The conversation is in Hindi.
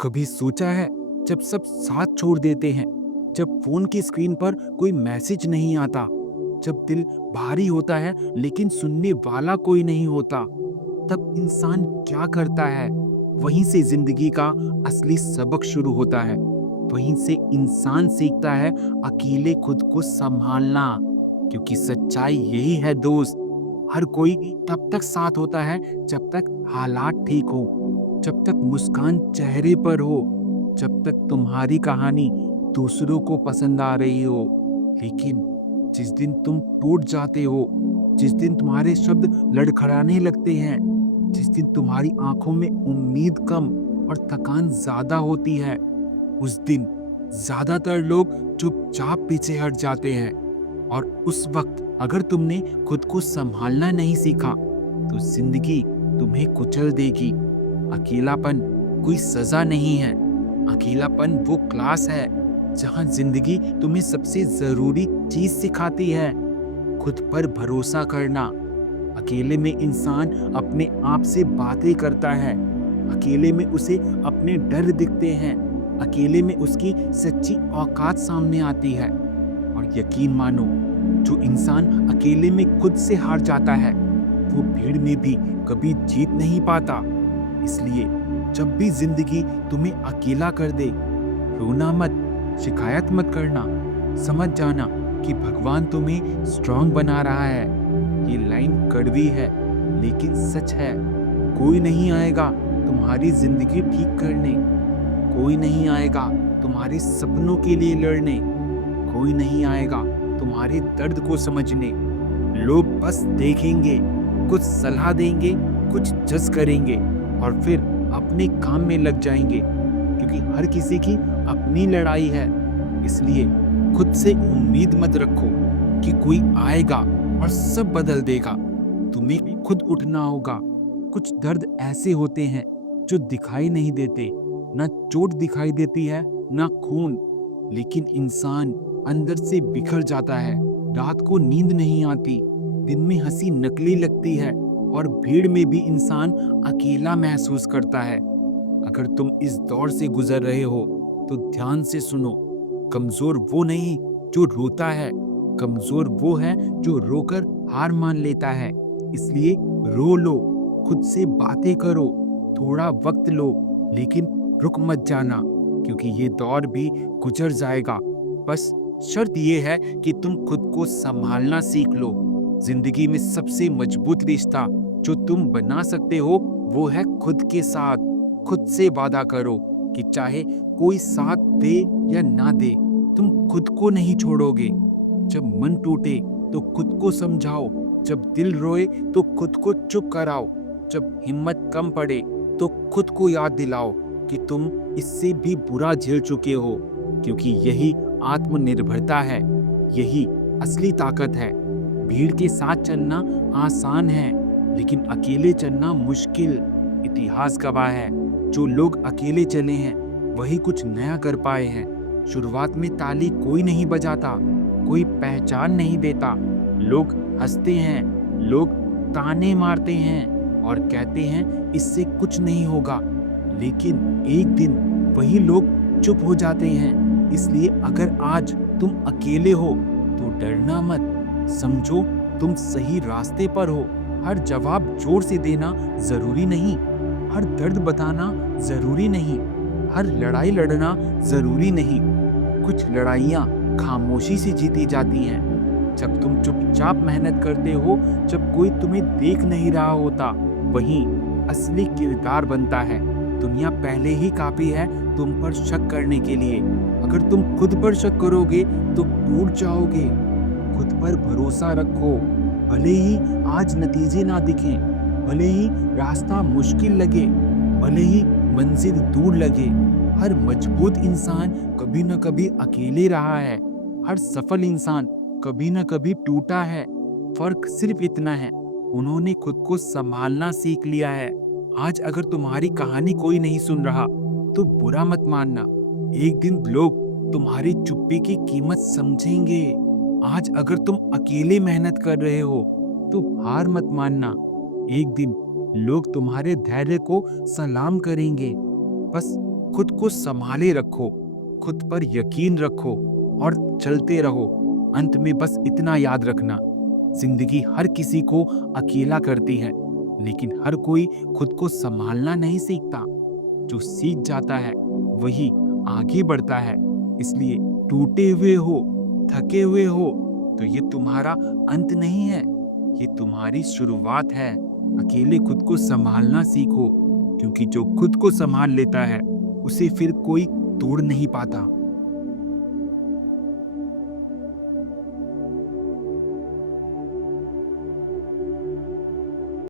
कभी सोचा है, जब सब साथ छोड़ देते हैं, जब फोन की स्क्रीन पर कोई मैसेज नहीं आता, जब दिल भारी होता है लेकिन सुनने वाला कोई नहीं होता, तब इंसान क्या करता है? वहीं से जिंदगी का असली सबक शुरू होता है। वहीं से इंसान सीखता है अकेले खुद को संभालना। क्योंकि सच्चाई यही है दोस्त, हर कोई तब तक साथ होता है जब तक हालात ठीक हो, जब तक मुस्कान चेहरे पर हो, जब तक तुम्हारी कहानी दूसरों को पसंद आ रही हो। लेकिन जिस दिन तुम टूट जाते हो, जिस दिन तुम्हारे शब्द लड़खड़ाने लगते हैं, जिस दिन तुम्हारी आंखों में उम्मीद कम और थकान ज्यादा होती है, उस दिन ज्यादातर लोग चुपचाप पीछे हट जाते हैं। और उस वक्त अगर तुमने खुद को संभालना नहीं सीखा, तो जिंदगी तुम्हें कुचल देगी। अकेलापन कोई सजा नहीं है, अकेलापन वो क्लास है जहां जिंदगी तुम्हें सबसे जरूरी चीज सिखाती है, खुद पर भरोसा करना। अकेले में इंसान अपने आप से बातें करता है, अकेले में उसे अपने डर दिखते हैं, अकेले में उसकी सच्ची औकात सामने आती है। और यकीन मानो, जो इंसान अकेले में खुद से हार जाता है, वो भीड़ में भी कभी जीत नहीं पाता। इसलिए जब भी जिंदगी तुम्हें अकेला कर दे, रोना मत, शिकायत मत करना। समझ जाना कि भगवान तुम्हें स्ट्रांग बना रहा है। ये लाइन कड़वी है लेकिन सच है। कोई नहीं आएगा तुम्हारी जिंदगी ठीक करने, कोई नहीं आएगा तुम्हारे सपनों के लिए लड़ने, कोई नहीं आएगा तुम्हारे दर्द को समझने। लोग बस देखेंगे, कुछ सलाह देंगे, कुछ जज करेंगे और फिर अपने काम में लग जाएंगे। क्योंकि हर किसी की अपनी लड़ाई है। इसलिए खुद से उम्मीद मत रखो कि कोई आएगा और सब बदल देगा। तुम्हें खुद उठना होगा। कुछ दर्द ऐसे होते हैं जो दिखाई नहीं देते, ना चोट दिखाई देती है ना खून, लेकिन इंसान अंदर से बिखर जाता है। रात को नींद नहीं आती, दिन में हंसी नकली लगती है और भीड़ में भी इंसान अकेला महसूस करता है। अगर तुम इस दौर से गुजर रहे हो, तो ध्यान से सुनो। कमजोर वो नहीं जो रोता है, कमजोर वो है जो रोकर हार मान लेता है। इसलिए रो लो, खुद से बातें करो, थोड़ा वक्त लो, लेकिन रुक मत जाना। क्योंकि ये दौर भी गुजर जाएगा। बस शर्त ये है कि तुम खुद को संभालना सीख लो। जिंदगी में सबसे मजबूत रिश्ता जो तुम बना सकते हो, वो है खुद के साथ। खुद से वादा करो कि चाहे कोई साथ दे या ना दे, तुम खुद को नहीं छोड़ोगे। जब मन टूटे तो खुद को समझाओ, जब दिल रोए तो खुद को चुप कराओ, जब हिम्मत कम पड़े तो खुद को याद दिलाओ कि तुम इससे भी बुरा झेल चुके हो। क्योंकि यही आत्मनिर्भरता है, यही असली ताकत है। भीड़ के साथ चलना आसान है, लेकिन अकेले चलना मुश्किल। इतिहास गवाह है, जो लोग अकेले चले हैं वही कुछ नया कर पाए हैं। शुरुआत में ताली कोई नहीं बजाता, कोई पहचान नहीं देता। लोग हंसते हैं, लोग ताने मारते हैं और कहते हैं इससे कुछ नहीं होगा। लेकिन एक दिन वही लोग चुप हो जाते हैं। इसलिए अगर आज तुम अकेले हो, तो डरना मत। समझो तुम सही रास्ते पर हो। हर जवाब जोर से देना जरूरी नहीं, हर दर्द बताना जरूरी नहीं, हर लड़ाई लड़ना जरूरी नहीं। कुछ लड़ाइयाँ खामोशी से जीती जाती हैं। जब तुम चुपचाप मेहनत करते हो, जब कोई तुम्हें देख नहीं रहा होता, वहीं असली किरदार बनता है। दुनिया पहले ही काफी है तुम पर शक करने के लिए। अगर तुम खुद पर शक करोगे तो टूट जाओगे। खुद पर भरोसा रखो, भले ही आज नतीजे ना दिखें, भले ही रास्ता मुश्किल लगे, भले ही मंजिल दूर लगे। हर मजबूत इंसान कभी न कभी अकेले रहा है, हर सफल इंसान कभी न कभी टूटा है। फर्क सिर्फ इतना है, उन्होंने खुद को संभालना सीख लिया है। आज अगर तुम्हारी कहानी कोई नहीं सुन रहा, तो बुरा मत मानना। एक दिन लोग तुम्हारी चुप्पी की कीमत समझेंगे। आज अगर तुम अकेले मेहनत कर रहे हो, तो हार मत मानना। एक दिन लोग तुम्हारे धैर्य को सलाम करेंगे। बस खुद को संभाले रखो, खुद पर यकीन रखो और चलते रहो। अंत में बस इतना याद रखना, जिंदगी हर किसी को अकेला करती है, लेकिन हर कोई खुद को संभालना नहीं सीखता। जो सीख जाता है वही आगे बढ़ता है। इसलिए टूटे हुए हो, थके हुए हो, तो ये तुम्हारा अंत नहीं है, ये तुम्हारी शुरुआत है। अकेले खुद को संभालना सीखो, क्योंकि जो खुद को संभाल लेता है उसे फिर कोई तोड़ नहीं पाता।